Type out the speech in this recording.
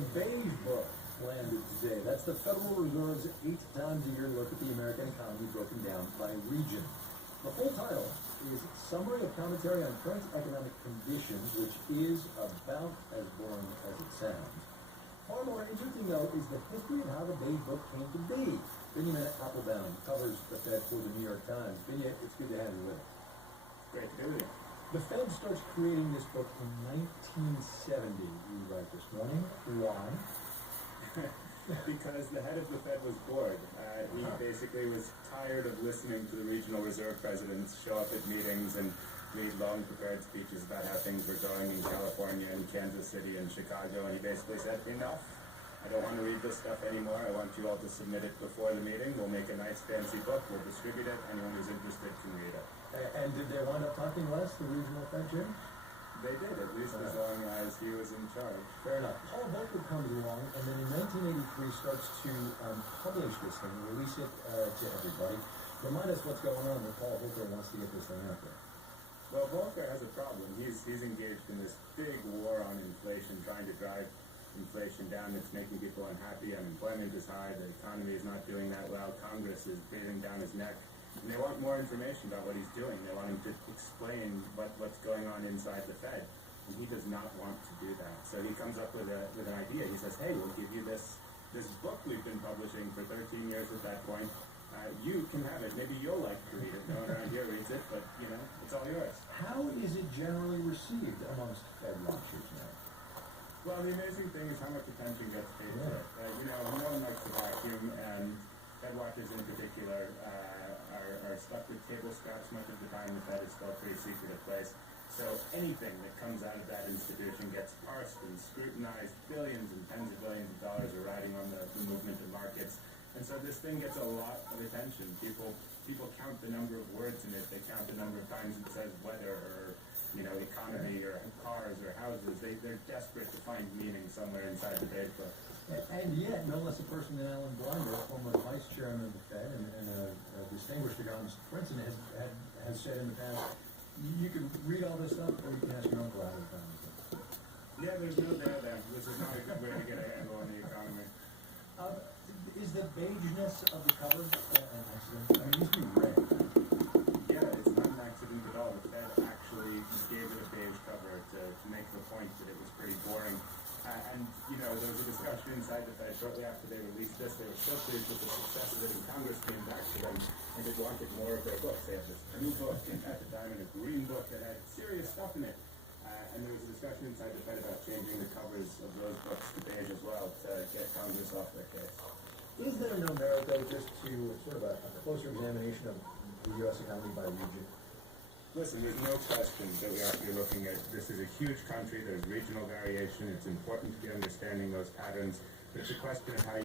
The beige book landed today. That's the Federal Reserve's 8 times a year look at the American economy broken down by region. The full title is Summary of Commentary on Current Economic Conditions, which is about as boring as it sounds. Far more interesting, though, is the history of how the beige book came to be. Vinya Applebaum covers the Fed for the New York Times. Vinya, it's good to have you with us. Great to be with you. The Fed starts creating this book in 1970, you write this morning. Why? Because the head of the Fed was bored. He basically was tired of listening to the regional reserve presidents show up at meetings and read long prepared speeches about how things were going in California and Kansas City and Chicago, and he basically said, enough. I don't want to read this stuff anymore. I want you all to submit it before the meeting. We'll make a nice fancy book. We'll distribute it. Anyone who's interested can read it. And did they wind up talking less, the regional Fed chair? They did, at least as long as he was in charge. Fair enough. Paul Volcker comes along, and then in 1983 starts to publish this thing, release it to everybody. Remind us what's going on that Paul Volcker wants to get this thing out there. Well, Volcker has a problem. He's engaged in this big war on inflation, trying to drive inflation down. It's making people unhappy. Unemployment is high. The economy is not doing that well. Congress is breathing down his neck. And they want more information about what he's doing. They want him to explain what's going on inside the Fed. And he does not want to do that. So he comes up with an idea. He says, hey, we'll give you this book we've been publishing for 13 years at that point. You can have it. Maybe you'll like to read it. No one around here reads it, but, it's all yours. How is it generally received amongst Fed watchers now? Well, the amazing thing is how much attention gets paid to it. No one likes to vacuum, and Fed watchers in particular are stuck with table scraps much of the time. The Fed is still a pretty secretive place. So anything that comes out of that institution gets parsed and scrutinized. Billions and tens of billions of dollars are riding on the movement of markets. And so this thing gets a lot of attention. People count the number of words in it. They count the number of times it says weather or economy or cars or houses. They're desperate to find meaning somewhere inside the beige book. And yet, no less a person than Alan Blinder, former vice chairman of the Fed and a distinguished economist at Princeton, has said in the past, you can read all this stuff or you can ask your uncle how it comes. Yeah, there's no there. This is not a good way to get a handle on the economy. Is the beigeness of the cover an accident? I mean, it used to be red. Yeah, it's not an accident at all. The Fed actually gave it a beige cover to make the point that it was pretty boring. And there was a discussion inside the Fed shortly after they released this. They were so pleased with the success of it, and Congress came back to them and they wanted more of their books. They had this blue book at the time and a green book that had serious stuff in it. And there was a discussion inside the Fed about changing the covers of those books to beige as well to get Congress off their case. Is there no merit, though, just to sort of a closer examination of the U.S. economy by region? Listen, there's no question that we have to be looking at, this is a huge country, there's regional variation, it's important to be understanding those patterns. It's a question of how